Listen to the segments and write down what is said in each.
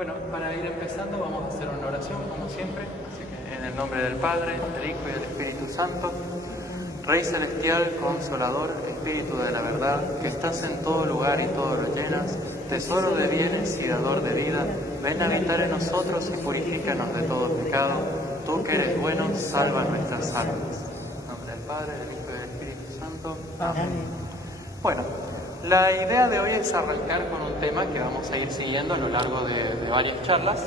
Bueno, para ir empezando vamos a hacer una oración, como siempre. Así que en el nombre del Padre, del Hijo y del Espíritu Santo. Rey celestial, consolador, Espíritu de la verdad, que estás en todo lugar y todo lo llenas, tesoro de bienes y dador de vida, ven a habitar en nosotros y purifícanos de todo pecado. Tú que eres bueno, salva nuestras almas. En nombre del Padre, del Hijo y del Espíritu Santo. Amén. Bueno, la idea de hoy es arrancar con un tema que vamos a ir siguiendo a lo largo de varias charlas,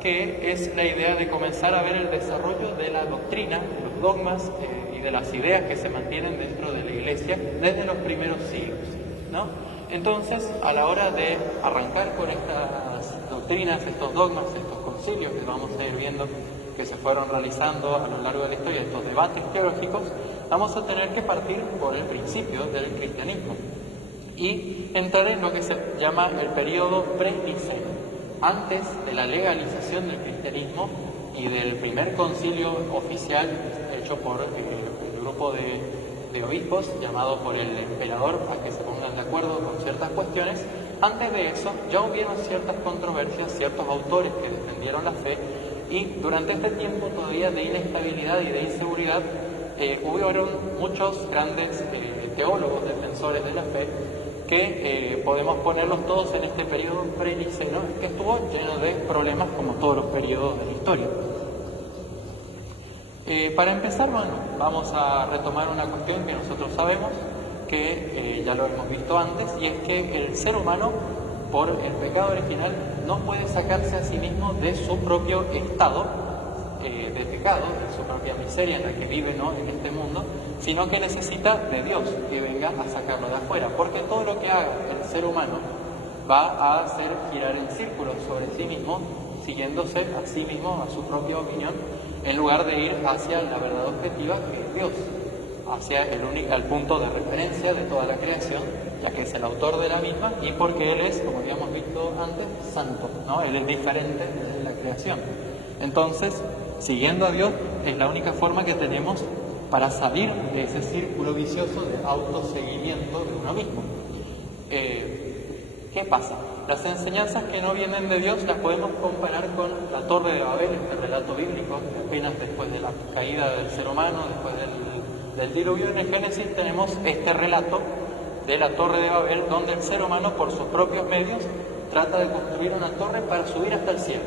que es la idea de comenzar a ver el desarrollo de la doctrina, los dogmas y de las ideas que se mantienen dentro de la Iglesia desde los primeros siglos, ¿no? Entonces, a la hora de arrancar con estas doctrinas, estos dogmas, estos concilios que vamos a ir viendo que se fueron realizando a lo largo de la historia, estos debates teológicos, vamos a tener que partir por el principio del cristianismo y entrar en lo que se llama el periodo preniceno, antes de la legalización del cristianismo y del primer concilio oficial hecho por un grupo de obispos llamado por el emperador a que se pongan de acuerdo con ciertas cuestiones. Antes de eso ya hubieron ciertas controversias, ciertos autores que defendieron la fe, y durante este tiempo todavía de inestabilidad y de inseguridad hubieron muchos grandes teólogos defensores de la fe que podemos ponerlos todos en este periodo preniceno, que estuvo lleno de problemas como todos los periodos de la historia. Para empezar, bueno, vamos a retomar una cuestión que nosotros sabemos, que ya lo hemos visto antes, y es que el ser humano, por el pecado original, no puede sacarse a sí mismo de su propio estado de pecado, de su propia miseria en la que vive, ¿no?, en este mundo, sino que necesita de Dios que venga a sacarlo de afuera, porque todo lo que haga el ser humano va a hacer girar en círculos sobre sí mismo, siguiéndose a sí mismo, a su propia opinión, en lugar de ir hacia la verdad objetiva que es Dios, hacia el punto de referencia de toda la creación, ya que es el autor de la misma, y porque Él es, como habíamos visto antes, santo, ¿no? Él es diferente de la creación. Entonces, siguiendo a Dios es la única forma que tenemos para salir de ese círculo vicioso de autoseguimiento de uno mismo. ¿Qué pasa? Las enseñanzas que no vienen de Dios las podemos comparar con la Torre de Babel, este relato bíblico, apenas después de la caída del ser humano, después del diluvio. En el Génesis tenemos este relato de la Torre de Babel, donde el ser humano por sus propios medios trata de construir una torre para subir hasta el cielo,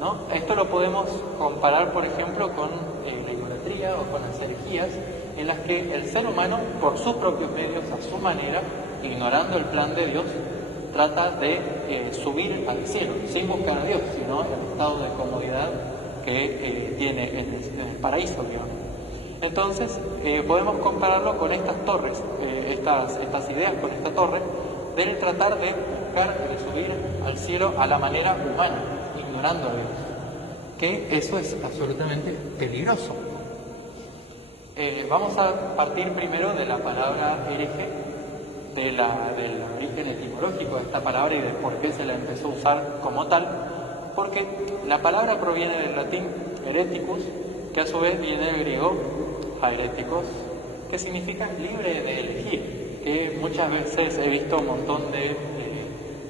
¿no? Esto lo podemos comparar, por ejemplo, con la idolatría o con las herejías, en las que el ser humano, por sus propios medios, a su manera, ignorando el plan de Dios, trata de subir al cielo, sin buscar a Dios, sino el estado de comodidad que tiene en el paraíso, digamos. Entonces, podemos compararlo con estas torres, estas ideas con esta torre, del tratar de buscar subir al cielo a la manera humana, ignorando a Dios, que eso es absolutamente peligroso. Vamos a partir primero de la palabra hereje, del origen etimológico de esta palabra y de por qué se la empezó a usar como tal, porque la palabra proviene del latín hereticus, que a su vez viene del griego haeretikos, que significa libre de elegir, que muchas veces he visto un montón de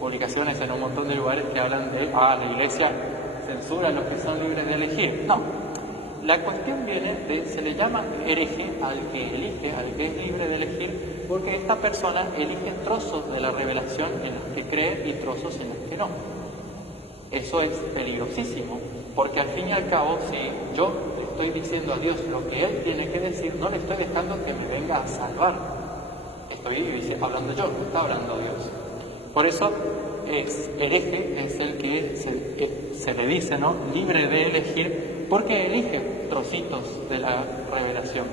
publicaciones en un montón de lugares que hablan de la Iglesia censura a los que son libres de elegir. No, la cuestión viene de, se le llama hereje al que elige, al que es libre de elegir, porque esta persona elige trozos de la revelación en los que cree y trozos en los que no. Eso es peligrosísimo, porque al fin y al cabo, si yo le estoy diciendo a Dios lo que Él tiene que decir, no le estoy dejando que me venga a salvar. Estoy hablando yo, no está hablando Dios. Por eso, hereje es el que se le dice, ¿no?, libre de elegir, porque elige trocitos de la revelación.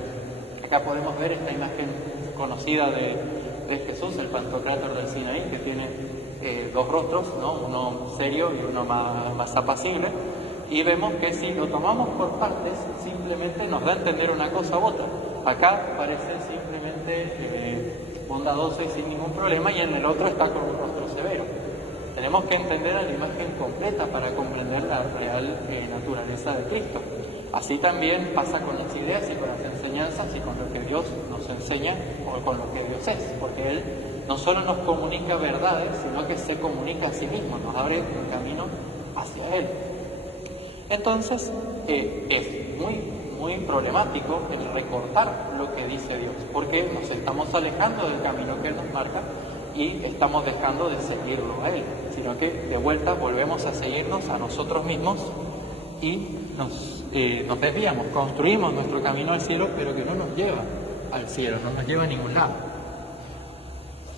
Acá podemos ver esta imagen conocida de Jesús, el Pantocrátor del Sinaí, que tiene dos rostros, ¿no?, uno serio y uno más apacible, y vemos que si lo tomamos por partes, simplemente nos da a entender una cosa u otra. Acá parece simplemente bondadoso y sin ningún problema, y en el otro está con un rostro severo. Tenemos que entender a la imagen completa para comprender la real naturaleza de Cristo. Así también pasa con las ideas y con las enseñanzas y con lo que Dios nos enseña o con lo que Dios es, porque Él no solo nos comunica verdades, sino que se comunica a sí mismo, nos abre un camino hacia Él. Entonces, es muy problemático el recortar lo que dice Dios, porque nos estamos alejando del camino que Él nos marca y estamos dejando de seguirlo a Él, sino que de vuelta volvemos a seguirnos a nosotros mismos y nos desviamos, construimos nuestro camino al cielo, pero que no nos lleva al cielo, no nos lleva a ningún lado.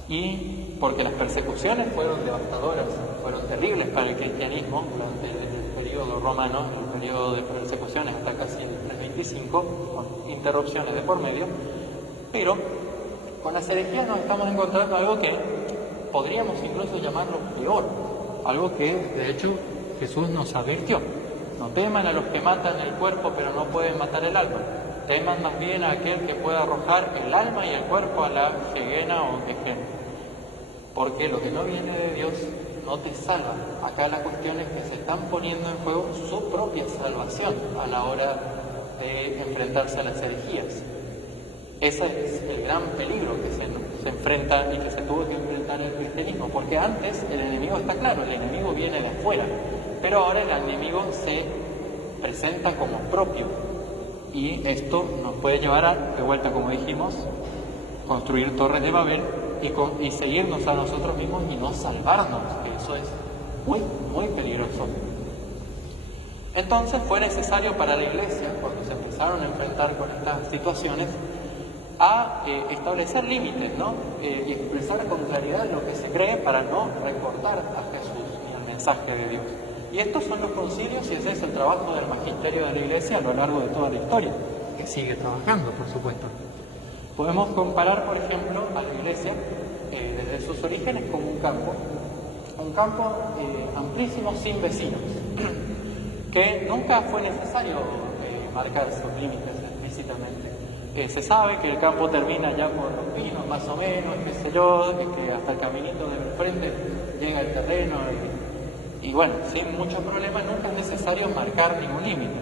Y porque las persecuciones fueron devastadoras, fueron terribles para el cristianismo durante el periodo romano, el periodo de persecuciones hasta casi el 325, con interrupciones de por medio, pero con las herejías nos estamos encontrando algo que podríamos incluso llamarlo peor, algo que de hecho Jesús nos advirtió. No teman a los que matan el cuerpo pero no pueden matar el alma, teman más bien a aquel que pueda arrojar el alma y el cuerpo a la gehenna o gehenna, porque lo que no viene de Dios no te salva. Acá la cuestión es que se están poniendo en juego su propia salvación a la hora de enfrentarse a las herejías. Ese es el gran peligro que se enfrenta y que se tuvo que enfrentar el cristianismo, porque antes el enemigo está claro, el enemigo viene de afuera, pero ahora el enemigo se presenta como propio, y esto nos puede llevar a, de vuelta como dijimos, construir torres de Babel y seguirnos a nosotros mismos y no salvarnos, que eso es muy peligroso. Entonces fue necesario para la Iglesia, cuando se empezaron a enfrentar con estas situaciones, a establecer límites, ¿no? Y expresar con claridad lo que se cree para no recortar a Jesús y al mensaje de Dios. Y estos son los concilios y ese es el trabajo del magisterio de la Iglesia a lo largo de toda la historia, que sigue trabajando, por supuesto. Podemos comparar, por ejemplo, a la Iglesia desde sus orígenes como un campo amplísimo sin vecinos, que nunca fue necesario marcar sus límites explícitamente. Se sabe que el campo termina ya por los pinos, más o menos, qué sé yo, que hasta el caminito del frente llega el terreno y bueno, sin mucho problema nunca es necesario marcar ningún límite.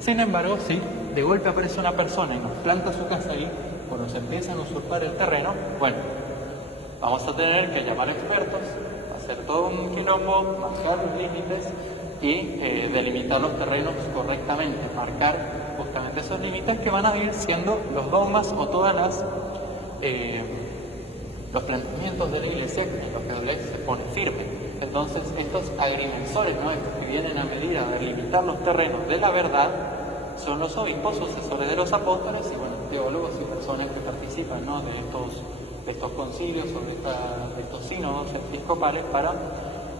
Sin embargo, si de golpe aparece una persona y nos planta su casa ahí, cuando se empiezan a usurpar el terreno, bueno, vamos a tener que llamar expertos, hacer todo un quilombo, marcar los límites y delimitar los terrenos correctamente, marcar justamente esos límites que van a ir siendo los dogmas o todas los planteamientos de la Iglesia en los que la Iglesia se pone firme. Entonces estos agrimensores, ¿no?, estos que vienen a medida de delimitar los terrenos de la verdad, son los obispos, sucesores de los apóstoles y bueno, teólogos y personas que participan, ¿no?, de estos concilios o de estos sínodos episcopales para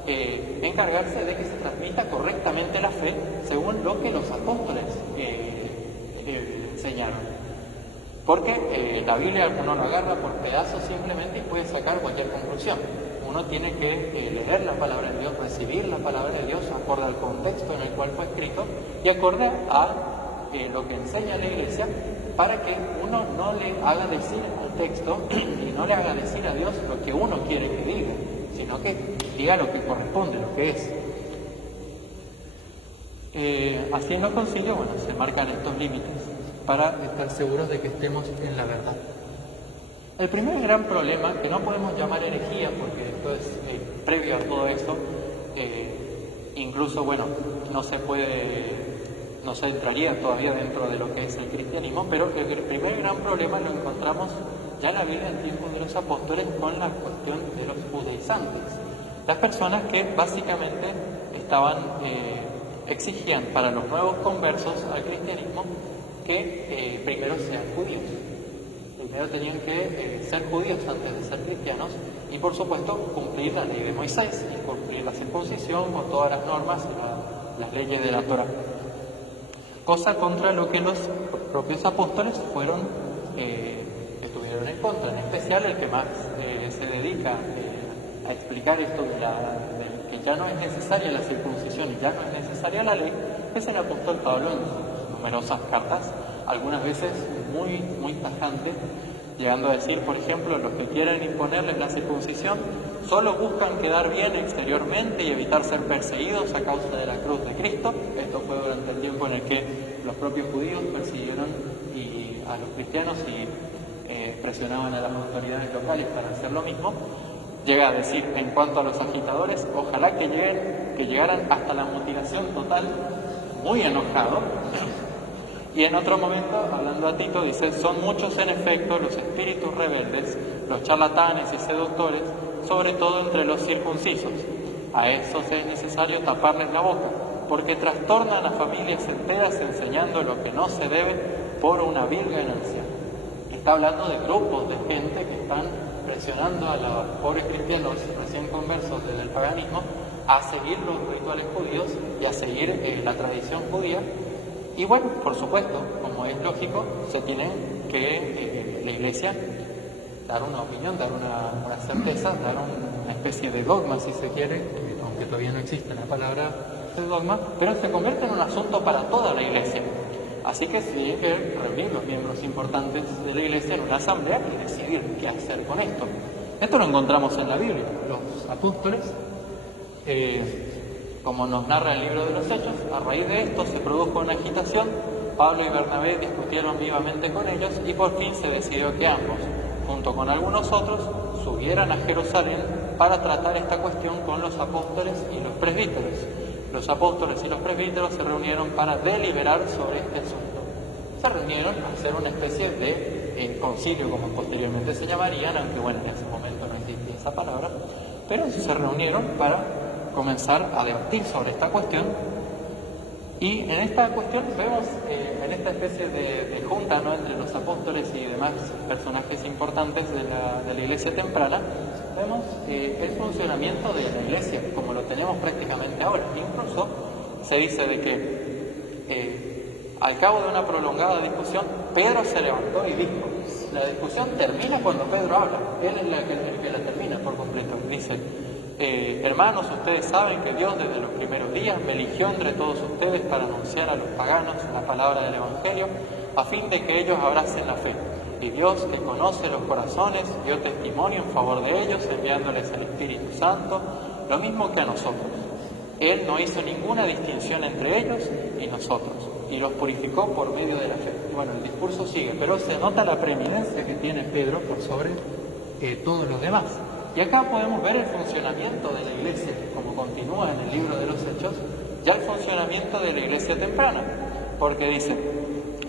encargarse de que se transmita correctamente la fe según lo que los apóstoles enseñaron. Porque la Biblia uno lo agarra por pedazos simplemente y puede sacar cualquier conclusión. Uno tiene que leer la palabra de Dios, recibir la palabra de Dios acorde al contexto en el cual fue escrito y acorde a lo que enseña la Iglesia, para que uno no le haga decir al texto y no le haga decir a Dios lo que uno quiere que diga, sino que diga lo que corresponde, lo que es. Así en los concilios, bueno, se marcan estos límites para estar seguros de que estemos en la verdad. El primer gran problema, que no podemos llamar herejía, porque esto es previo a todo esto, incluso, bueno, no se entraría todavía dentro de lo que es el cristianismo, pero el primer gran problema lo encontramos ya en la Biblia en tiempos de los apóstoles con la cuestión de los judaizantes. Las personas que básicamente exigían para los nuevos conversos al cristianismo que primero sean judíos. Primero tenían que ser judíos antes de ser cristianos y por supuesto cumplir la ley de Moisés y cumplir la circuncisión con todas las normas y las leyes de la Torá. Cosa contra lo que los propios apóstoles estuvieron en contra, en especial el que más se dedica a explicar esto de que ya no es necesaria la circuncisión y ya no es necesaria la ley, es el apóstol Pablo en sus numerosas cartas, algunas veces muy tajante, llegando a decir, por ejemplo, los que quieren imponerles la circuncisión solo buscan quedar bien exteriormente y evitar ser perseguidos a causa de la cruz de Cristo. Esto fue durante el tiempo en el que los propios judíos persiguieron a los cristianos y presionaban a las autoridades locales para hacer lo mismo. Llega a decir, en cuanto a los agitadores, ojalá que llegaran hasta la mutilación total, muy enojado. Y en otro momento, hablando a Tito, dice, son muchos en efecto los espíritus rebeldes, los charlatanes y seductores, sobre todo entre los circuncisos. A esos es necesario taparles la boca, porque trastornan a familias enteras enseñando lo que no se debe por una vil ganancia. Está hablando de grupos de gente que están presionando a los pobres cristianos recién conversos desde el paganismo a seguir los rituales judíos y a seguir la tradición judía. Y bueno, por supuesto, como es lógico, se tiene que la Iglesia dar una opinión, dar una certeza, dar una especie de dogma, si se quiere, aunque todavía no existe la palabra de dogma, pero se convierte en un asunto para toda la Iglesia. Así que se tiene que reunir los miembros importantes de la Iglesia en una asamblea y decidir qué hacer con esto. Esto lo encontramos en la Biblia. Los apóstoles, como nos narra el libro de los Hechos, a raíz de esto se produjo una agitación. Pablo y Bernabé discutieron vivamente con ellos y por fin se decidió que ambos, junto con algunos otros, subieran a Jerusalén para tratar esta cuestión con los apóstoles y los presbíteros. Los apóstoles y los presbíteros se reunieron para deliberar sobre este asunto. Se reunieron a hacer una especie de concilio, como posteriormente se llamarían, aunque bueno, en ese momento no existía esa palabra, pero se reunieron para comenzar a debatir sobre esta cuestión. Y en esta cuestión vemos, en esta especie de junta, ¿no?, entre los apóstoles y demás personajes importantes de la iglesia temprana, vemos el funcionamiento de la iglesia como lo tenemos prácticamente ahora. Incluso se dice de que al cabo de una prolongada discusión, Pedro se levantó y dijo, la discusión termina cuando Pedro habla, él es el que la termina por completo. Dice, hermanos, ustedes saben que Dios desde los primeros días me eligió entre todos ustedes para anunciar a los paganos la palabra del Evangelio, a fin de que ellos abracen la fe. Y Dios, que conoce los corazones, dio testimonio en favor de ellos, enviándoles el Espíritu Santo, lo mismo que a nosotros. Él no hizo ninguna distinción entre ellos y nosotros, y los purificó por medio de la fe. Bueno, el discurso sigue, pero se nota la preeminencia que tiene Pedro por sobre todos los demás. Y acá podemos ver el funcionamiento de la iglesia, como continúa en el libro de los Hechos, ya el funcionamiento de la iglesia temprana, porque dice,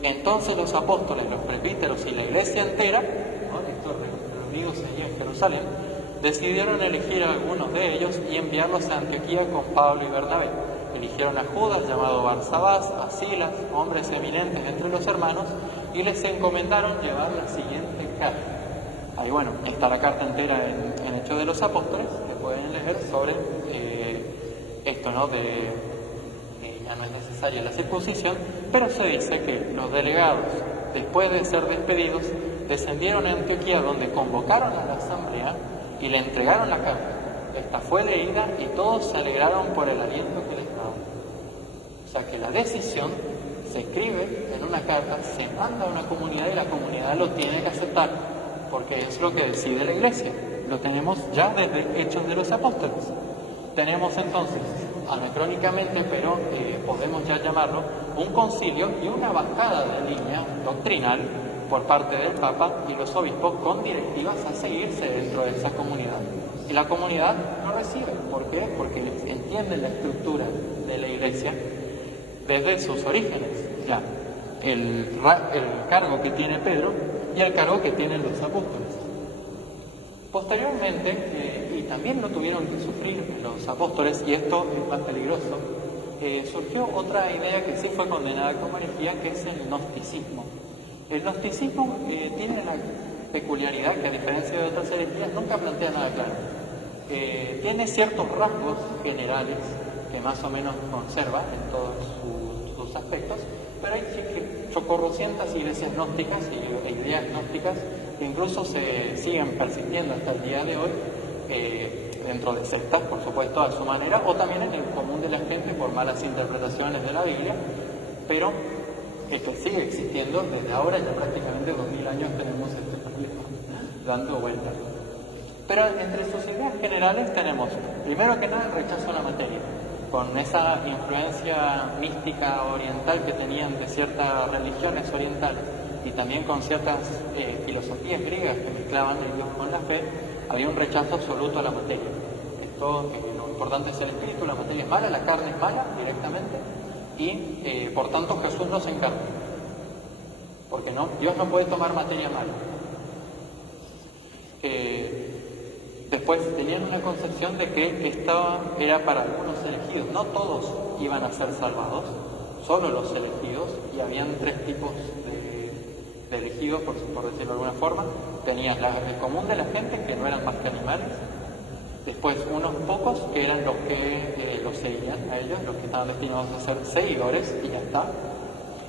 entonces los apóstoles, los presbíteros y la iglesia entera, ¿no?, estos reunidos allí en Jerusalén, decidieron elegir a algunos de ellos y enviarlos a Antioquía con Pablo y Bernabé. Eligieron a Judas, llamado Barsabás, a Silas, hombres eminentes entre los hermanos, y les encomendaron llevar la siguiente carta. Ahí, bueno, está la carta entera en Hechos de los Apóstoles, que pueden leer sobre esto, ¿no?, ya no es necesaria la circuncisión, pero se dice que los delegados, después de ser despedidos, descendieron a Antioquía, donde convocaron a la asamblea y le entregaron la carta. Esta fue leída y todos se alegraron por el aliento que les daba. O sea que la decisión se escribe en una carta, se manda a una comunidad y la comunidad lo tiene que aceptar, porque es lo que decide la iglesia. Lo tenemos ya desde Hechos de los Apóstoles. Tenemos entonces, anacrónicamente, pero podemos ya llamarlo, un concilio y una bajada de línea doctrinal por parte del Papa y los obispos con directivas a seguirse dentro de esa comunidad. Y la comunidad no recibe. ¿Por qué? Porque entienden la estructura de la iglesia desde sus orígenes. Ya, el cargo que tiene Pedro y el cargo que tienen los apóstoles. Posteriormente, y también lo tuvieron que sufrir los apóstoles, y esto es más peligroso, surgió otra idea que sí fue condenada como herejía, que es el gnosticismo. El gnosticismo tiene la peculiaridad que, a diferencia de otras herejías, nunca plantea nada claro. Tiene ciertos rasgos generales que más o menos conserva en todos sus aspectos, pero hay chocorrocientas iglesias gnósticas e ideas gnósticas que incluso se siguen persistiendo hasta el día de hoy, dentro de sectas, por supuesto, a su manera, o también en el común de la gente por malas interpretaciones de la Biblia, pero que sigue existiendo desde ahora, ya prácticamente 2000 años tenemos este problema dando vueltas. Pero entre sus ideas generales tenemos, primero que nada, el rechazo a la materia, con esa influencia mística oriental que tenían de ciertas religiones orientales y también con ciertas filosofías griegas que mezclaban el Dios con la fe. había un rechazo absoluto a la materia. Esto, lo importante es el espíritu, la materia es mala, la carne es mala directamente, y por tanto Jesús no se encarna. Porque no, Dios no puede tomar materia mala. Después tenían una concepción de que esto era para algunos elegidos, no todos iban a ser salvados, solo los elegidos, y habían tres tipos de elegidos, por decirlo de alguna forma. Tenías el común de la gente, que no eran más que animales, después unos pocos que eran los que los seguían a ellos, los que estaban destinados a ser seguidores, y ya está,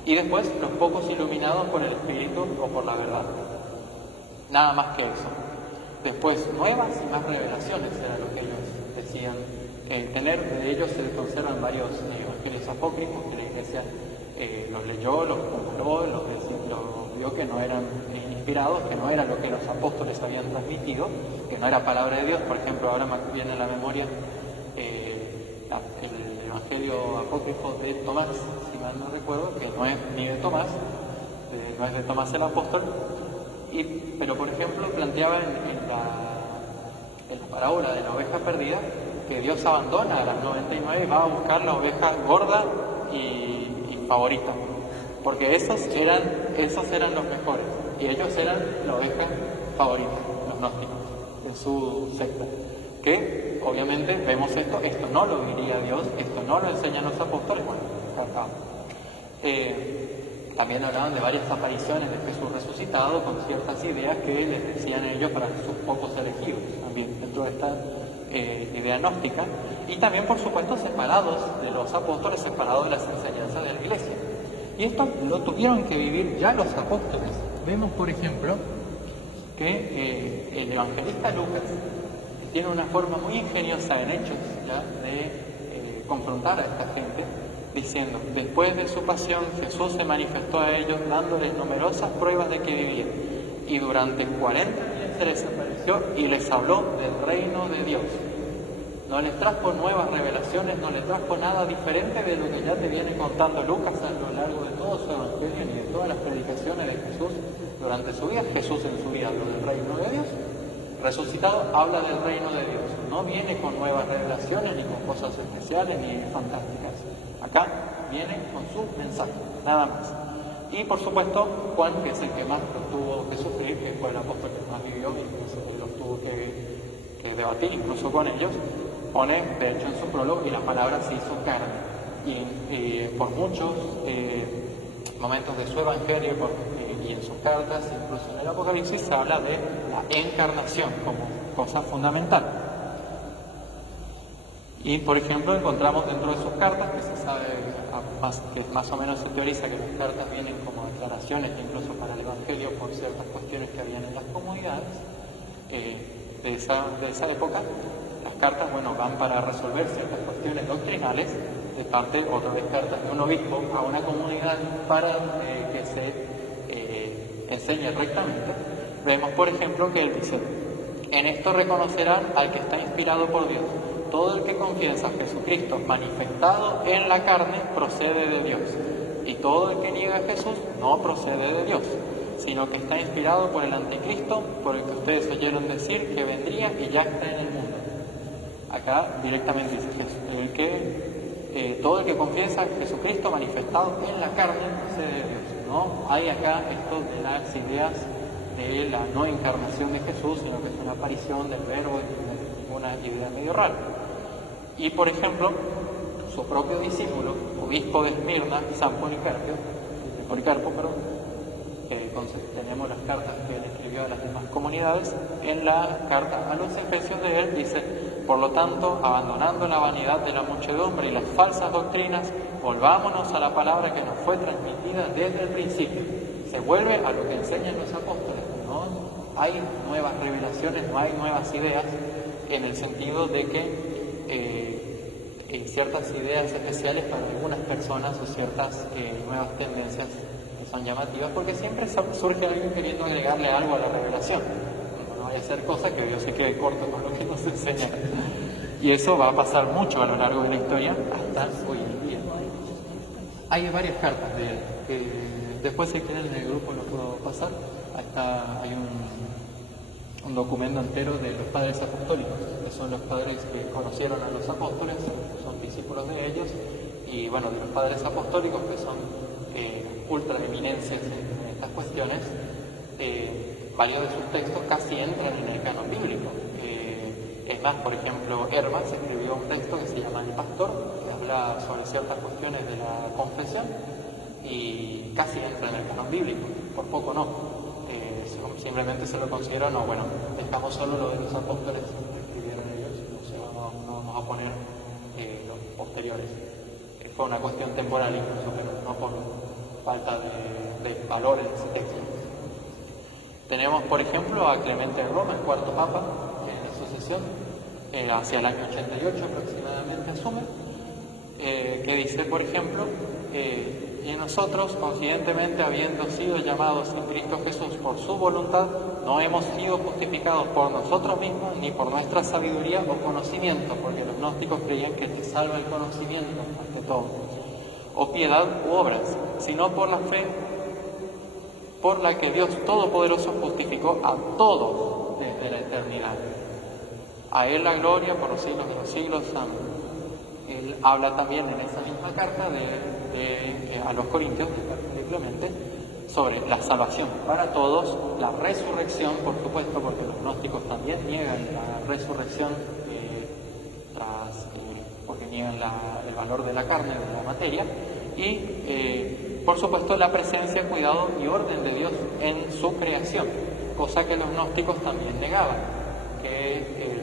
y después los pocos iluminados por el Espíritu o por la verdad, nada más que eso. Después, nuevas y más revelaciones era lo que ellos decían tener. De ellos se conservan varios evangelios apócrifos que la Iglesia los leyó, los comparó, los vio que no eran inspirados, que no era lo que los apóstoles habían transmitido, que no era palabra de Dios. Por ejemplo, ahora me viene a la memoria el evangelio apócrifo de Tomás, si mal no recuerdo, que no es ni de Tomás, no es de Tomás el apóstol. Pero por ejemplo planteaba en la parábola de la oveja perdida que Dios abandona a las 99 y va a buscar la oveja gorda y favorita, porque esos eran los mejores, y ellos eran la oveja favorita, los gnósticos, en su secta. Que obviamente vemos esto no lo diría Dios, esto no lo enseñan los apóstoles. Bueno, acá. También hablaban de varias apariciones de Jesús resucitado con ciertas ideas que les decían a ellos para sus pocos elegidos, también dentro de esta idea gnóstica, y también por supuesto separados de los apóstoles, separados de las enseñanzas de la Iglesia. Y esto lo tuvieron que vivir ya los apóstoles. Vemos por ejemplo que el evangelista Lucas tiene una forma muy ingeniosa en Hechos ya de confrontar a esta gente, diciendo: después de su pasión Jesús se manifestó a ellos dándoles numerosas pruebas de que vivía, y durante 40 días se les apareció y les habló del reino de Dios. No les trajo nuevas revelaciones, no les trajo nada diferente de lo que ya te viene contando Lucas a lo largo de todo su evangelio y de todas las predicaciones de Jesús durante su vida. Jesús en su vida habló del reino de Dios, resucitado habla del reino de Dios, no viene con nuevas revelaciones ni con cosas especiales ni fantásticas. Acá viene con su mensaje, nada más. Y por supuesto Juan, que es el que más lo tuvo que sufrir, que fue el apóstol que más vivió, incluso que los tuvo que debatir incluso con ellos, pone de hecho en su prólogo: y la palabra se hizo carne. Y por muchos momentos de su evangelio y en sus cartas, incluso en el Apocalipsis, se habla de la encarnación como cosa fundamental. Y por ejemplo encontramos dentro de sus cartas, que se sabe, que más o menos se teoriza que las cartas vienen como declaraciones incluso para el Evangelio por ciertas cuestiones que habían en las comunidades de esa época. Las cartas, bueno, van para resolver ciertas cuestiones doctrinales, de parte, otra vez, cartas de un obispo a una comunidad para que se enseñe rectamente. Vemos por ejemplo que él dice: en esto reconocerán al que está inspirado por Dios. Todo el que confiesa a Jesucristo manifestado en la carne procede de Dios, y todo el que niega a Jesús no procede de Dios, sino que está inspirado por el anticristo, por el que ustedes oyeron decir que vendría y ya está en el mundo. Acá directamente dice Jesús, todo el que confiesa a Jesucristo manifestado en la carne procede de Dios. No hay acá esto de las ideas de la no encarnación de Jesús, sino que es una aparición del verbo, y una idea medio rara. Y por ejemplo, su propio discípulo, obispo de Esmirna, San Policarpo, tenemos las cartas que él escribió a las demás comunidades. En la carta a los Efesios de él dice: por lo tanto, abandonando la vanidad de la muchedumbre y las falsas doctrinas, volvámonos a la palabra que nos fue transmitida desde el principio. Se vuelve a lo que enseñan los apóstoles. No hay nuevas revelaciones, no hay nuevas ideas, en el sentido de que ciertas ideas especiales para algunas personas o ciertas nuevas tendencias que son llamativas, porque siempre surge alguien queriendo agregarle algo a la revelación. No vaya a ser cosas que Dios se quede corto con lo que nos enseña. Y eso va a pasar mucho a lo largo de la historia hasta hoy en día. Hay varias cartas de él, que después si quieren en el grupo lo puedo pasar. Hay un un documento entero de los padres apostólicos, que son los padres que conocieron a los apóstoles, son discípulos de ellos, y bueno, de los padres apostólicos, que son ultra eminencias en estas cuestiones, varios de sus textos casi entran en el canon bíblico. Es más, por ejemplo, Hermas escribió un texto que se llama El Pastor, que habla sobre ciertas cuestiones de la confesión y casi entra en el canon bíblico, por poco no. Simplemente se lo considera, no, bueno, dejamos solo lo de los apóstoles que escribieron ellos, no vamos a poner los posteriores. Fue una cuestión temporal incluso, pero no por falta de valores técnicos. Tenemos, por ejemplo, a Clemente de Roma, el cuarto papa, que en la sucesión, hacia el año 88 aproximadamente asume, que dice, por ejemplo, y nosotros, coincidentemente, habiendo sido llamados en Cristo Jesús por su voluntad, no hemos sido justificados por nosotros mismos, ni por nuestra sabiduría o conocimiento, porque los gnósticos creían que te salva el conocimiento, ante todo, o piedad u obras, sino por la fe, por la que Dios Todopoderoso justificó a todos desde la eternidad. A Él la gloria por los siglos de los siglos. Amén. Él habla también en esa misma carta a los Corintios, de Clemente, sobre la salvación para todos, la resurrección, por supuesto, porque los gnósticos también niegan la resurrección, porque niegan el valor de la carne, de la materia, y por supuesto la presencia, cuidado y orden de Dios en su creación, cosa que los gnósticos también negaban, que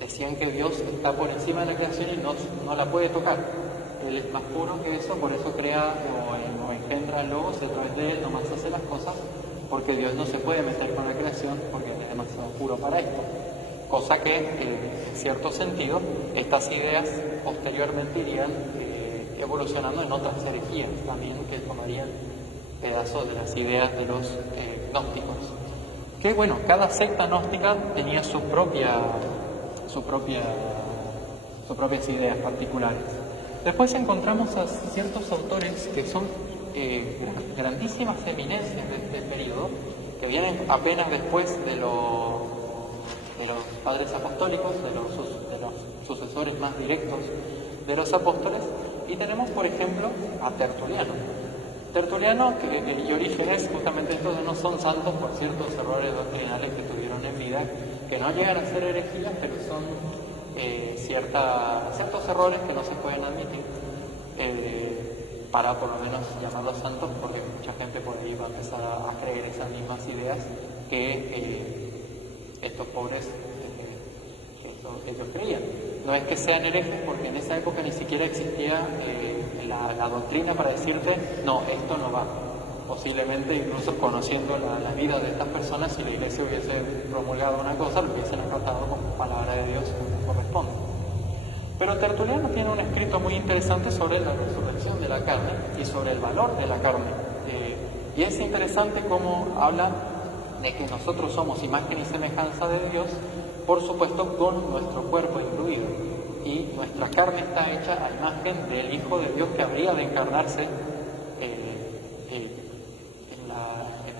decían que Dios está por encima de la creación y no la puede tocar. Él es más puro que eso, por eso crea o engendra logos, a través de él nomás hace las cosas, porque Dios no se puede meter con la creación porque es demasiado puro para esto. Cosa que, en cierto sentido, estas ideas posteriormente irían evolucionando en otras herejías también, que tomarían pedazos de las ideas de los gnósticos. Que bueno, cada secta gnóstica tenía sus propias ideas particulares. Después encontramos a ciertos autores que son grandísimas eminencias de este periodo, que vienen apenas después de los padres apostólicos, de los sucesores más directos de los apóstoles, y tenemos, por ejemplo, a Tertuliano. Tertuliano y Orígenes, justamente estos no son santos por ciertos errores doctrinales que tuvieron en vida, que no llegan a ser herejías, pero son ciertos errores que no se pueden admitir para por lo menos llamarlos santos, porque mucha gente por ahí va a empezar a creer esas mismas ideas que estos pobres ellos creían. No es que sean herejes, porque en esa época ni siquiera existía la doctrina para decirte, no, esto no va. Posiblemente, incluso conociendo la vida de estas personas, si la iglesia hubiese promulgado una cosa, lo hubiesen acatado como palabra de Dios como corresponde. Pero Tertuliano tiene un escrito muy interesante sobre la resurrección de la carne y sobre el valor de la carne. Y es interesante cómo habla de que nosotros somos imagen y semejanza de Dios, por supuesto con nuestro cuerpo incluido. Y nuestra carne está hecha a imagen del Hijo de Dios que habría de encarnarse en el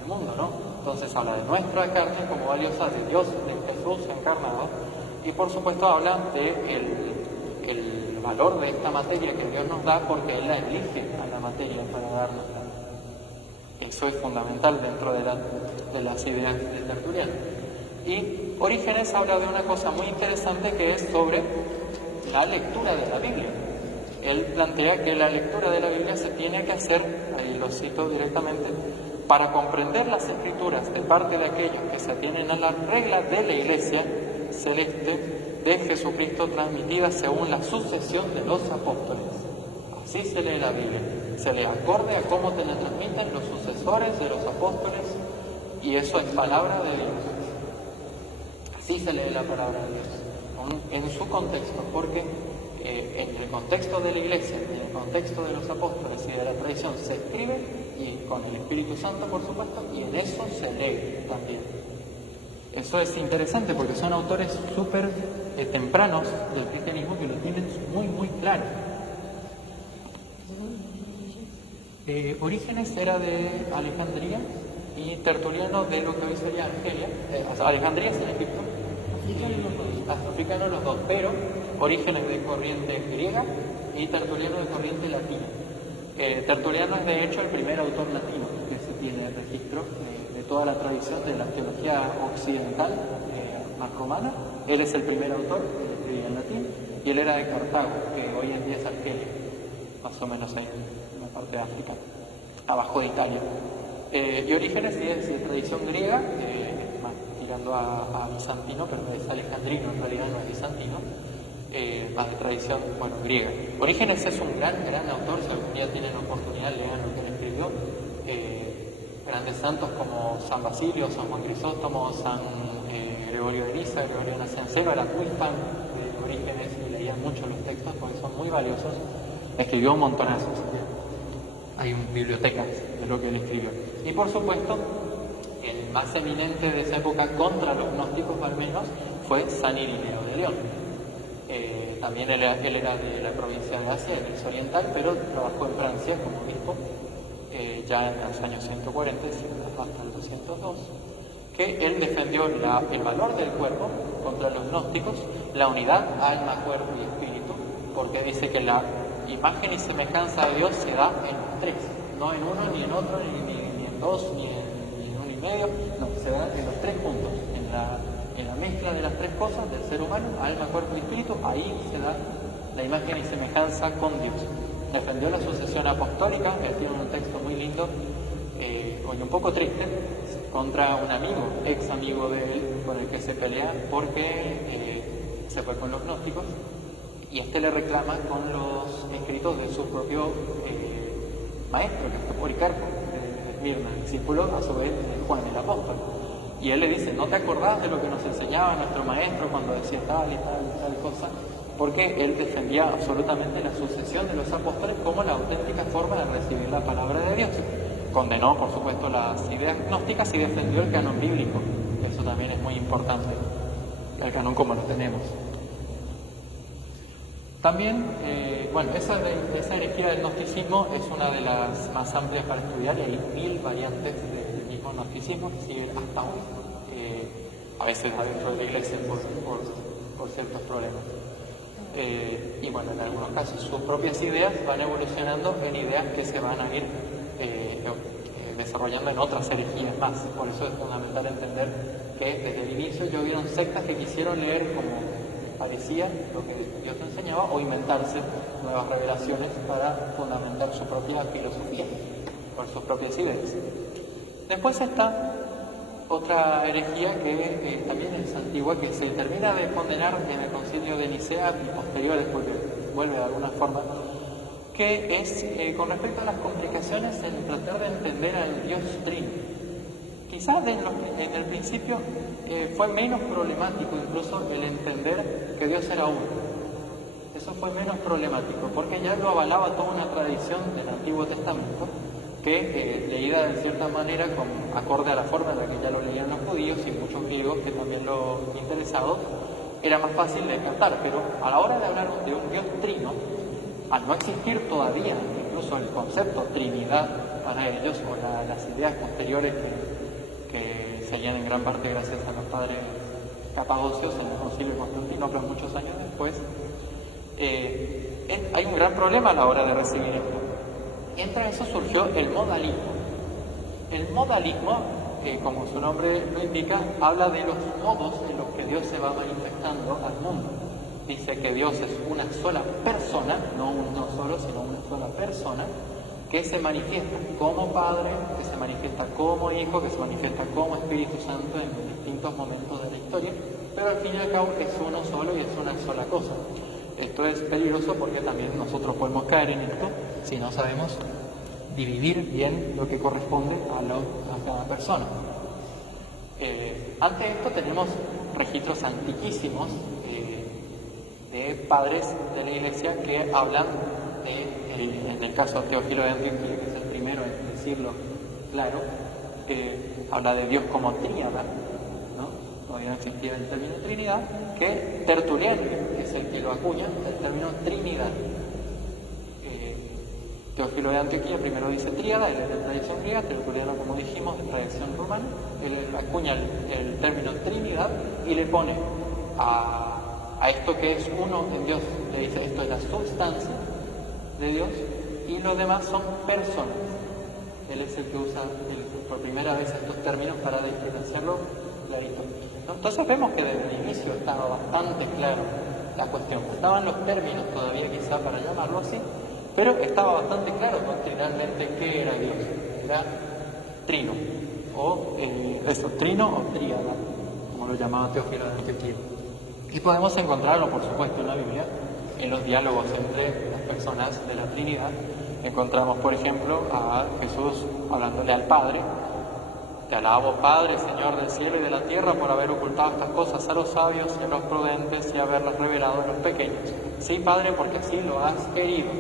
mundo, ¿no? Entonces habla de nuestra carne como valiosa, de Dios, de Jesús encarnado, y por supuesto habla de el valor de esta materia que Dios nos da, porque Él la elige a la materia para dárnosla. Eso es fundamental dentro de las ideas de Tertuliano. Y Orígenes habla de una cosa muy interesante, que es sobre la lectura de la Biblia. Él plantea que la lectura de la Biblia se tiene que hacer, ahí lo cito directamente, para comprender las Escrituras de parte de aquellos que se atienen a las reglas de la Iglesia celeste de Jesucristo, transmitida según la sucesión de los apóstoles. Así se lee la Biblia, se lee acorde a cómo te la transmiten los sucesores de los apóstoles, y eso es palabra de Dios. Así se lee la palabra de Dios, en su contexto, porque en el contexto de la Iglesia, en el contexto de los apóstoles y de la tradición, se escribe, y con el Espíritu Santo, por supuesto, y en eso se lee también. Eso es interesante porque son autores súper tempranos del cristianismo que lo tienen muy, muy claro. Orígenes era de Alejandría, y Tertuliano de lo que hoy sería Argelia, Alejandría es en Egipto, africanos los dos, pero Orígenes de corriente griega y Tertuliano de corriente latina. Tertuliano es de hecho el primer autor latino que se tiene registro de toda la tradición de la teología occidental más romana. Él es el primer autor que escribía en latín y él era de Cartago, que hoy en día es Argelia, más o menos ahí en la parte de África, abajo de Italia. Y Orígenes sí es de tradición griega, más tirando a bizantino, pero es alejandrino, en realidad no es bizantino, más de tradición, bueno, griega. Orígenes es un gran autor, si algún día tienen oportunidad, lean lo que él escribió. Grandes santos como San Basilio, San Juan Crisóstomo, San Gregorio de Niza, Gregorio Nacianceno, eran muy fan de Orígenes y leían mucho los textos porque son muy valiosos. Escribió un montonazo, hay bibliotecas de lo que él escribió. Y por supuesto, el más eminente de esa época contra los gnósticos al menos fue San Irineo de León. También él era de la provincia de Asia, del oriental, pero trabajó en Francia como obispo ya en los años 140 hasta el 202, que él defendió el valor del cuerpo contra los gnósticos, la unidad alma, cuerpo y espíritu, porque dice que la imagen y semejanza de Dios se da en los tres, no en uno, ni en otro, ni en dos, ni en uno y medio, no, se da en los tres juntos, en la mezcla de las tres cosas del ser humano, alma, cuerpo y espíritu, ahí se da la imagen y semejanza con Dios. Defendió la sucesión apostólica, él tiene un texto muy lindo, hoy un poco triste, contra un amigo, ex amigo de él, con el que se pelea porque se fue con los gnósticos, y este le reclama con los escritos de su propio maestro, que fue Policarpo, de Esmirna, discípulo a su vez de Juan el Apóstol. Y él le dice, ¿no te acordás de lo que nos enseñaba nuestro maestro cuando decía tal y tal cosa? Porque él defendía absolutamente la sucesión de los apóstoles como la auténtica forma de recibir la palabra de Dios. Condenó, por supuesto, las ideas gnósticas y defendió el canon bíblico. Eso también es muy importante, el canon como lo tenemos. También, esa herejía del gnosticismo es una de las más amplias para estudiar y hay 1000 variantes del mismo gnosticismo, es decir, hasta hoy, a veces adentro de la iglesia por ciertos problemas. Y bueno, en algunos casos sus propias ideas van evolucionando en ideas que se van a ir desarrollando en otras herejías más. Por eso es fundamental entender que desde el inicio ya hubieron sectas que quisieron leer como parecía lo que Dios enseñaba o inventarse nuevas revelaciones para fundamentar su propia filosofía con sus propias ideas. Después está otra herejía que también es antigua, que se termina de condenar en el Concilio de Nicea y posteriores, porque vuelve de alguna forma, que es con respecto a las complicaciones en tratar de entender al Dios Trino. Quizás en el principio fue menos problemático incluso el entender que Dios era uno. Eso fue menos problemático, porque ya lo avalaba toda una tradición del Antiguo Testamento, que leída de cierta manera acorde a la forma en la que ya lo leían los judíos y muchos griegos que también lo interesados, era más fácil de captar. Pero a la hora de hablar de un Dios trino, al no existir todavía incluso el concepto Trinidad para ellos o las ideas posteriores que salían en gran parte gracias a los padres capadocios en el Concilio de Constantinopla muchos años después, hay un gran problema a la hora de recibir esto. Entre eso surgió el modalismo. El modalismo, como su nombre lo indica, habla de los modos en los que Dios se va manifestando al mundo. Dice que Dios es una sola persona, no uno solo, sino una sola persona, que se manifiesta como Padre, que se manifiesta como Hijo, que se manifiesta como Espíritu Santo en distintos momentos de la historia, pero al fin y al cabo es uno solo y es una sola cosa. Esto es peligroso porque también nosotros podemos caer en esto si no sabemos dividir bien lo que corresponde a cada persona. Ante esto tenemos registros antiquísimos de padres de la Iglesia que hablan en el caso de Teófilo de Antioquía, que es el primero en decirlo claro, habla de Dios como tríada, ¿no? Todavía no existía el término Trinidad, que Tertuliano, que es el que lo acuña, el término Trinidad. Teófilo de Antioquía primero dice tríada, él es de tradición griega, Tertuliano, como dijimos, de tradición romana. Él acuña el término Trinidad y le pone a esto que es uno en Dios, le dice esto es la sustancia de Dios, y los demás son personas. Él es el que usa por primera vez estos términos para diferenciarlo clarito. Entonces vemos que desde el inicio estaba bastante claro la cuestión. Estaban los términos todavía quizá para llamarlo así, pero estaba bastante claro doctrinalmente qué era Dios. Era trino, o trino o tríada, como lo llamaba Teófilo de Antioquía. Y podemos encontrarlo, por supuesto, en la Biblia, en los diálogos entre las personas de la Trinidad. Encontramos, por ejemplo, a Jesús hablándole al Padre: te alabo, Padre, Señor del cielo y de la tierra, por haber ocultado estas cosas a los sabios y a los prudentes y haberlas revelado a los pequeños. Sí, Padre, porque así lo has querido.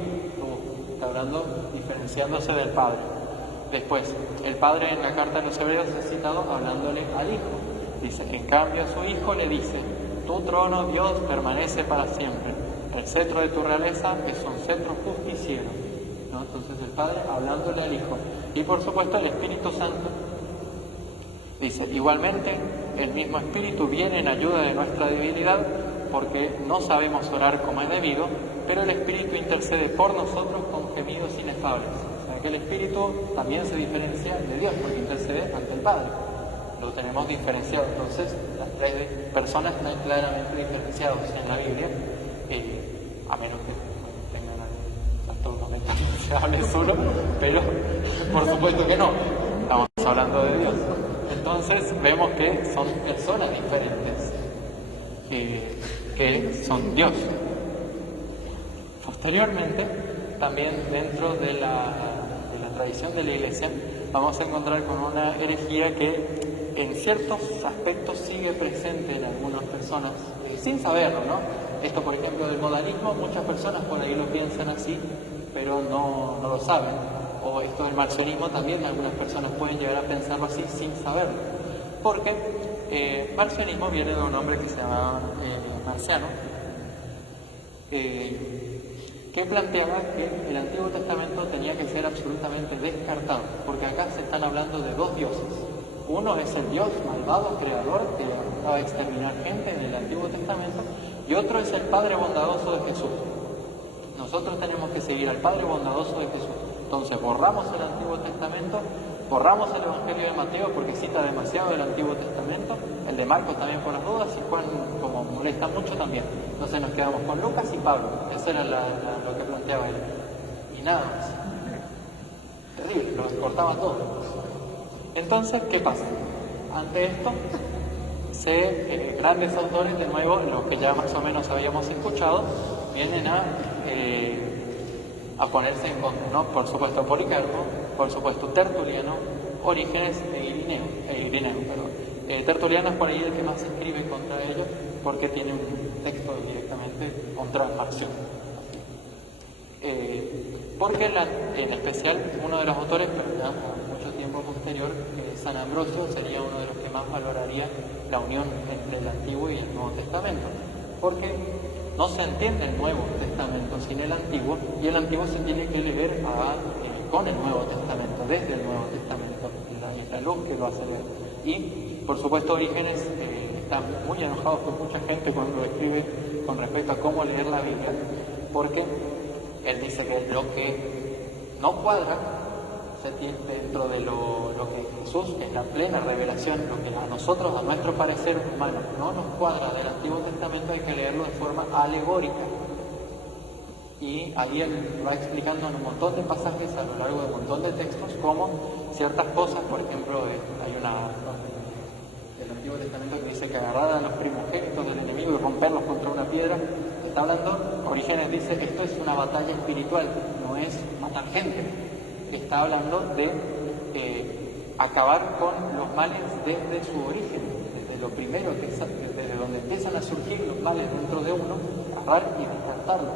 Está hablando, diferenciándose del Padre. Después, el Padre en la carta de los Hebreos es citado hablándole al Hijo. Dice, en cambio a su Hijo le dice, tu trono, Dios, permanece para siempre. El cetro de tu realeza es un cetro justiciero. ¿No? Entonces el Padre hablándole al Hijo. Y por supuesto el Espíritu Santo. Dice, igualmente, el mismo Espíritu viene en ayuda de nuestra debilidad, porque no sabemos orar como es debido, pero el Espíritu intercede por nosotros con gemidos inefables. O sea que el Espíritu también se diferencia de Dios, porque intercede ante el Padre. Lo tenemos diferenciado. Entonces, las tres personas están claramente diferenciados en la Biblia, a menos que tengan un trastorno mental se hable solo, pero por supuesto que no. Estamos hablando de Dios. Entonces, vemos que son personas diferentes, que son Dios. Posteriormente, también dentro de la tradición de la Iglesia, vamos a encontrar con una herejía que en ciertos aspectos sigue presente en algunas personas, sin saberlo, ¿no? Esto, por ejemplo, del modalismo, muchas personas por ahí lo piensan así, pero no lo saben. O esto del marcionismo también algunas personas pueden llegar a pensarlo así sin saberlo. Porque marcionismo viene de un hombre que se llama Marciano, que planteaba que el Antiguo Testamento tenía que ser absolutamente descartado, porque acá se están hablando de dos dioses. Uno es el Dios malvado, creador, que va a exterminar gente en el Antiguo Testamento, y otro es el Padre bondadoso de Jesús. Nosotros tenemos que seguir al Padre bondadoso de Jesús. Entonces borramos el Antiguo Testamento, borramos el Evangelio de Mateo porque cita demasiado el Antiguo Testamento, el de Marcos también por las dudas, y Juan como molesta mucho también. Entonces nos quedamos con Lucas y Pablo. Eso era lo que planteaba él. Y nada más. Terrible, lo cortaba todo. Entonces, ¿qué pasa? Ante esto, grandes autores, de nuevo, los que ya más o menos habíamos escuchado, vienen a ponerse en contra, ¿no? Por supuesto Policarpo, por supuesto Tertuliano, Orígenes e Irineo. Tertuliano es por ahí el que más escribe contra ellos, porque tiene un texto directamente contra Marción. Porque en especial uno de los autores, pero ya mucho tiempo posterior, San Ambrosio, sería uno de los que más valoraría la unión entre el Antiguo y el Nuevo Testamento, porque no se entiende el Nuevo Testamento sin el Antiguo, y el Antiguo se tiene que leer con el Nuevo Testamento, desde el Nuevo Testamento, es la luz que lo hace ver. Y, por supuesto, Orígenes está muy enojado con mucha gente cuando escribe con respecto a cómo leer la Biblia, porque él dice que lo que no cuadra se tiene dentro de lo que Jesús, en la plena revelación, lo que a nosotros, a nuestro parecer humano, no nos cuadra del Antiguo Testamento, hay que leerlo de forma alegórica. Y ahí él va explicando en un montón de pasajes a lo largo de un montón de textos cómo ciertas cosas, por ejemplo, hay una del Antiguo Testamento que dice que agarrar a los primogénitos del enemigo y romperlos contra una piedra. Está hablando, Orígenes dice que esto es una batalla espiritual, no es matar gente. Está hablando de acabar con los males desde su origen, desde lo primero, desde donde empiezan a surgir los males dentro de uno, agarrar y descartarlos.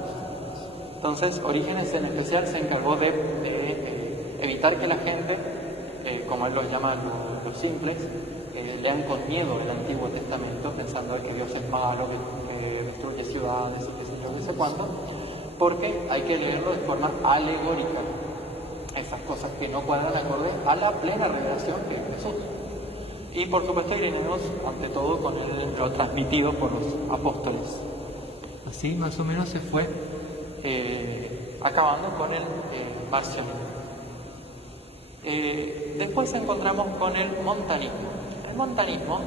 Entonces, Orígenes en especial se encargó de evitar que la gente, como él los llama los simples, lean con miedo el Antiguo Testamento, pensando que Dios es malo, que destruye ciudades y qué sé yo, no sé cuánto, porque hay que leerlo de forma alegórica. esas cosas que no cuadran acorde a la plena revelación de Jesús. Y por supuesto iremos ante todo con lo transmitido por los apóstoles. Así más o menos se fue acabando con el marcionismo. Después encontramos con el montanismo. El montanismo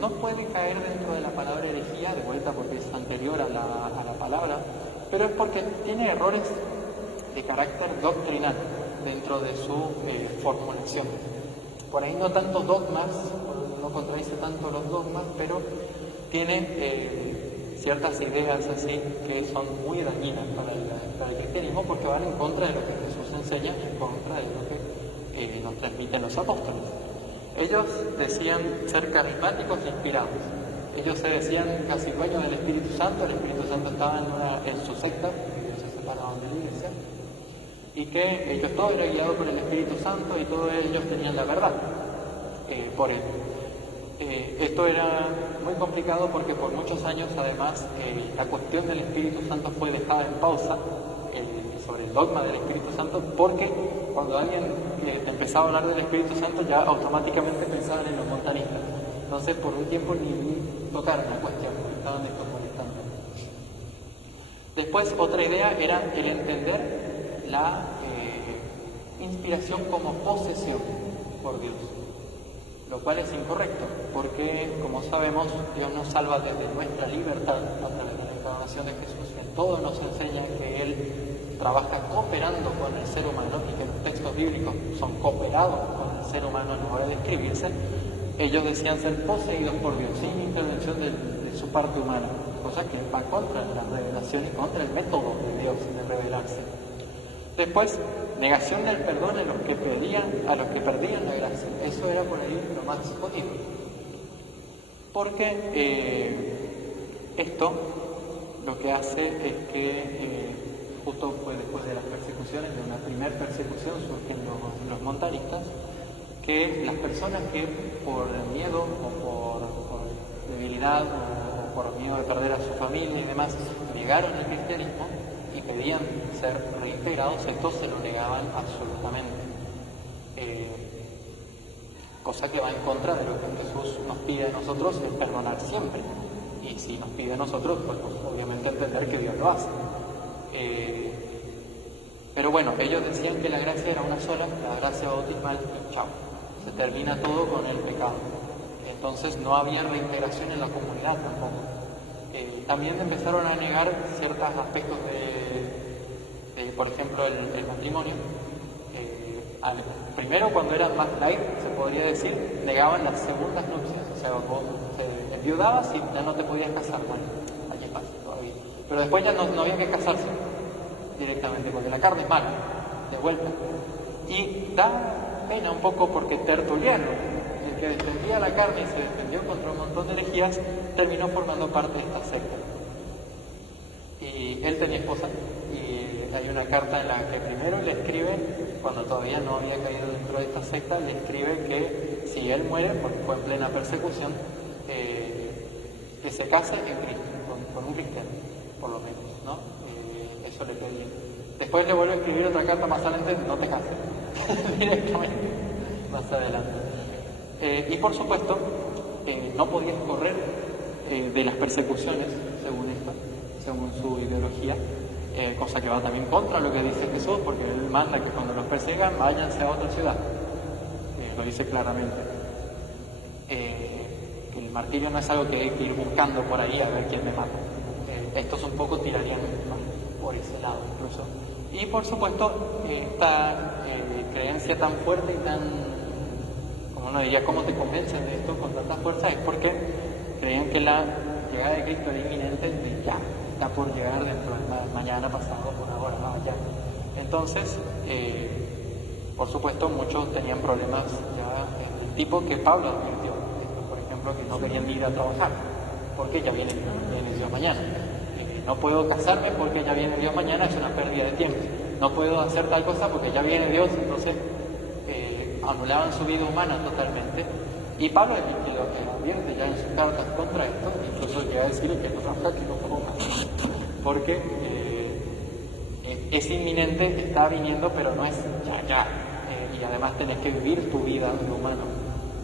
no puede caer dentro de la palabra herejía, de vuelta porque es anterior a la palabra, pero es porque tiene errores de carácter doctrinal dentro de su formulación. Por ahí no tanto dogmas, no contradice tanto los dogmas, pero tiene ciertas ideas así que son muy dañinas para el cristianismo porque van en contra de lo que Jesús enseña, en contra de lo que nos transmiten los apóstoles. Ellos decían ser carismáticos e inspirados. Ellos se decían casi dueños del Espíritu Santo. El Espíritu Santo estaba en su secta, ellos se separaban de la iglesia, y que ellos todo era guiado por el Espíritu Santo y todos ellos tenían la verdad por él. Esto era muy complicado porque por muchos años además la cuestión del Espíritu Santo fue dejada en pausa sobre el dogma del Espíritu Santo, porque cuando alguien empezaba a hablar del Espíritu Santo ya automáticamente pensaban en los montanistas. Entonces por un tiempo ni tocaron la cuestión, estaban desconectando. Después otra idea era el entender la inspiración como posesión por Dios, lo cual es incorrecto, porque como sabemos Dios nos salva desde nuestra libertad a través de la encarnación de Jesús. En todo nos enseña que Él trabaja cooperando con el ser humano y que los textos bíblicos son cooperados con el ser humano en la hora de escribirse. Ellos decían ser poseídos por Dios sin intervención de su parte humana, cosa que va contra la revelación y contra el método de Dios de revelarse. Después, negación del perdón a los que perdían la gracia. Eso era por ahí lo más jodido. Porque esto lo que hace es que justo fue después de las persecuciones, de una primera persecución, surgen los montanistas, que las personas que por miedo o por debilidad o por miedo de perder a su familia y demás negaron el cristianismo y pedían ser reintegrados, estos se lo negaban absolutamente. Cosa que va en contra de lo que Jesús nos pide a nosotros, es perdonar siempre. Y si nos pide a nosotros, pues obviamente entender que Dios lo hace. Pero bueno, ellos decían que la gracia era una sola, la gracia bautismal, y chao. Se termina todo con el pecado. Entonces no había reintegración en la comunidad tampoco. También empezaron a negar ciertos aspectos de por ejemplo, el matrimonio. Primero, cuando era más light, se podría decir, negaban las segundas nupcias. O sea, vos te enviudabas y ya no te podías casar. Bueno, allí pasa todavía. Pero después ya no había que casarse directamente, porque la carne es mala, de vuelta. Y da pena un poco porque Tertuliano, el que defendía la carne y se defendió contra un montón de herejías, terminó formando parte de esta secta. Y él tenía esposa, y hay una carta en la que primero le escribe, cuando todavía no había caído dentro de esta secta, le escribe que si él muere, porque fue en plena persecución, que se case en Cristo, con un cristiano, por lo menos, ¿no? Eso le pedía. Después le vuelve a escribir otra carta más adelante, no te cases, directamente, más adelante. Y por supuesto, no podías correr de las persecuciones, según su ideología, cosa que va también contra lo que dice Jesús, porque Él manda que cuando los persigan, váyanse a otra ciudad. Lo dice claramente. Que el martirio no es algo que hay que ir buscando por ahí a ver quién me mata. Esto es un poco tiranían por ese lado incluso. Y por supuesto, esta creencia tan fuerte y tan, como uno diría, ¿cómo te convencen de esto con tanta fuerza? Es porque creían que la llegada de Cristo era inminente y ya, está por llegar dentro de mañana, pasado, por ahora, ya. Entonces, por supuesto, muchos tenían problemas ya del tipo que Pablo advirtió. Por ejemplo, que no querían ir a trabajar, porque ya viene Dios mañana. No puedo casarme porque ya viene Dios mañana, es una pérdida de tiempo. No puedo hacer tal cosa porque ya viene Dios, entonces anulaban su vida humana totalmente. Y Pablo advierte ya en sus cartas contra esto, incluso llega a decir que no trabaja, que no coma, porque es inminente, está viniendo, pero no es ya. Y además tenés que vivir tu vida de humano,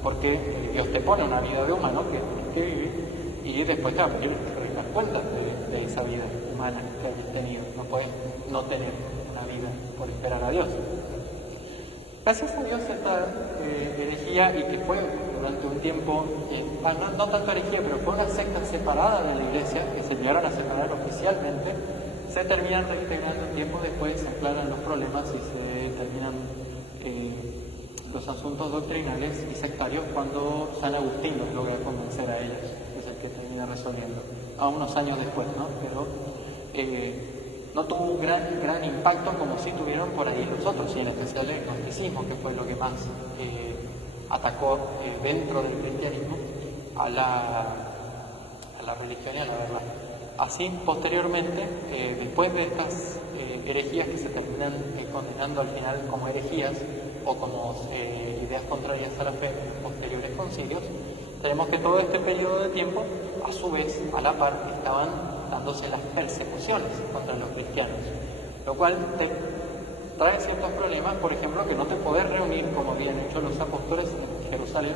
porque Dios te pone una vida de humano que tienes que vivir y después te va a pedir que dar cuenta de esa vida humana que habéis tenido. No puedes no tener una vida por esperar a Dios. Gracias a Dios esta herejía, y que fue durante un tiempo, no tanto herejía, pero fue una secta separada de la iglesia, que se llegaron a separar oficialmente, se terminan reintegrando un tiempo después, se aclaran los problemas y se terminan los asuntos doctrinales y sectarios cuando San Agustín los logra convencer a ellos, que es el que termina resolviendo, a unos años después, ¿no? Pero no tuvo un gran impacto como sí tuvieron por ahí los otros, y en especial el gnosticismo, que fue lo que más atacó dentro del cristianismo a la religión y a la verdad. Así, posteriormente, después de estas herejías que se terminan condenando al final como herejías o como ideas contrarias a la fe en los posteriores concilios, tenemos que todo este periodo de tiempo, a su vez, a la par, estaban dándose las persecuciones contra los cristianos, lo cual te trae ciertos problemas, por ejemplo, que no te podés reunir, como habían hecho los apóstoles en Jerusalén,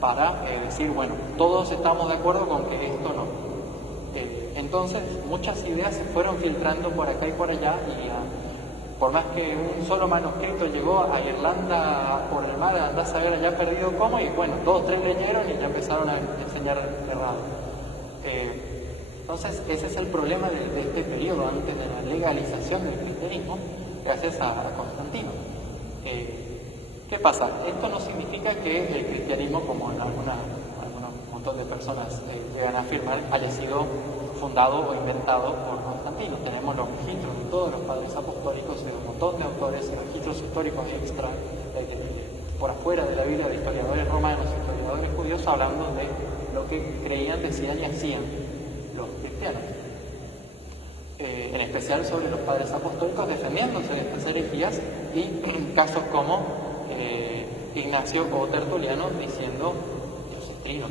para decir, bueno, todos estamos de acuerdo con que esto no. Entonces, muchas ideas se fueron filtrando por acá y por allá, y por más que un solo manuscrito llegó a Irlanda por el mar, andás a ver allá perdido cómo, y bueno, 2 o 3 leyeron y ya empezaron a enseñar errado. Entonces, ese es el problema de este periodo, antes de la legalización del cristianismo, gracias a Constantino. ¿Qué pasa? Esto no significa que el cristianismo, como en algún montón de personas llegan a afirmar, haya sido fundado o inventado por Constantino. Tenemos los registros de todos los padres apostólicos y de un montón de autores y registros históricos extra por afuera de la Biblia, de historiadores romanos, historiadores judíos, hablando de lo que creían, decían y hacían los cristianos, en especial sobre los padres apostólicos, defendiéndose de estas herejías, y casos como Ignacio o Tertuliano diciendo Dios es trino.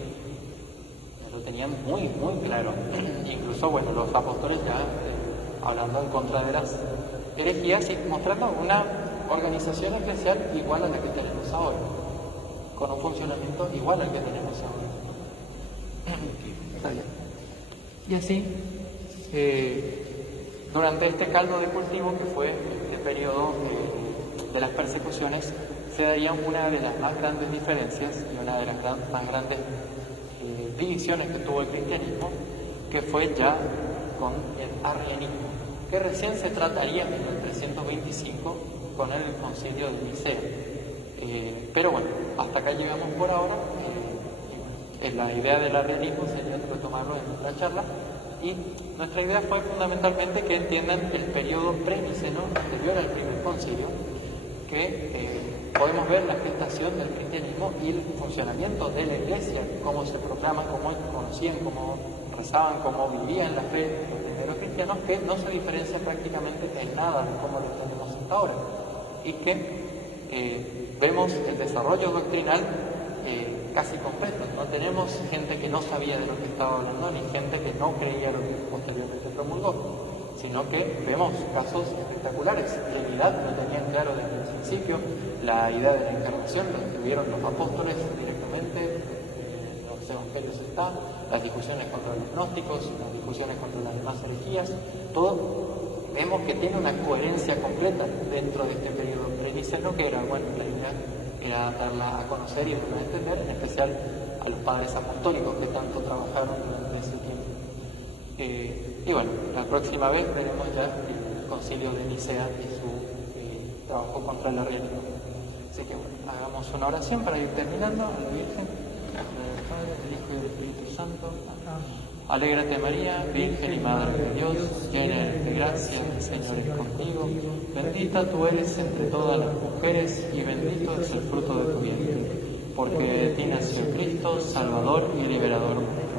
Lo tenían muy claro. Incluso, bueno, los apóstoles ya hablando en contra de las herejías y mostrando una organización eclesial igual a la que tenemos ahora, con un funcionamiento igual al que tenemos ahora. Está bien. Y así, durante este caldo de cultivo que fue el periodo de las persecuciones, se daría una de las más grandes diferencias y una de las más grandes divisiones que tuvo el cristianismo, que fue ya con el arrianismo, que recién se trataría en el 325 con el concilio de Nicea. Pero bueno, hasta acá llegamos por ahora. La idea del arrianismo sería retomarlo en nuestra charla, y nuestra idea fue fundamentalmente que entiendan el periodo preniceno anterior al primer concilio, que podemos ver la gestación del cristianismo y el funcionamiento de la iglesia, cómo se proclaman, cómo conocían, cómo rezaban, cómo vivían la fe los primeros cristianos, que no se diferencia prácticamente en nada de cómo lo tenemos hasta ahora, y que vemos el desarrollo doctrinal casi completo. No tenemos gente que no sabía de lo que estaba hablando, ni gente que no creía lo que posteriormente promulgó, sino que vemos casos espectaculares. Trinidad no tenían claro desde el principio, la idea de la encarnación lo tuvieron los apóstoles directamente, los evangelios están, las discusiones contra los gnósticos, las discusiones contra las demás herejías, todo vemos que tiene una coherencia completa dentro de este periodo preniceno, que era, bueno, la idea era darla a conocer y darla a entender, en especial a los padres apostólicos que tanto trabajaron durante ese tiempo. Y bueno, la próxima vez veremos ya el concilio de Nicea y su trabajo contra el arrianismo. Así que bueno, hagamos una oración para ir terminando. A la Virgen, en nombre del Padre, del Hijo y del Espíritu Santo. Alégrate María, Virgen y Madre de Dios, llena eres de gracia, el Señor es contigo. Bendita tú eres entre todas las mujeres y bendito es el fruto de tu vientre, porque de ti nació Cristo, Salvador y Liberador nuestro.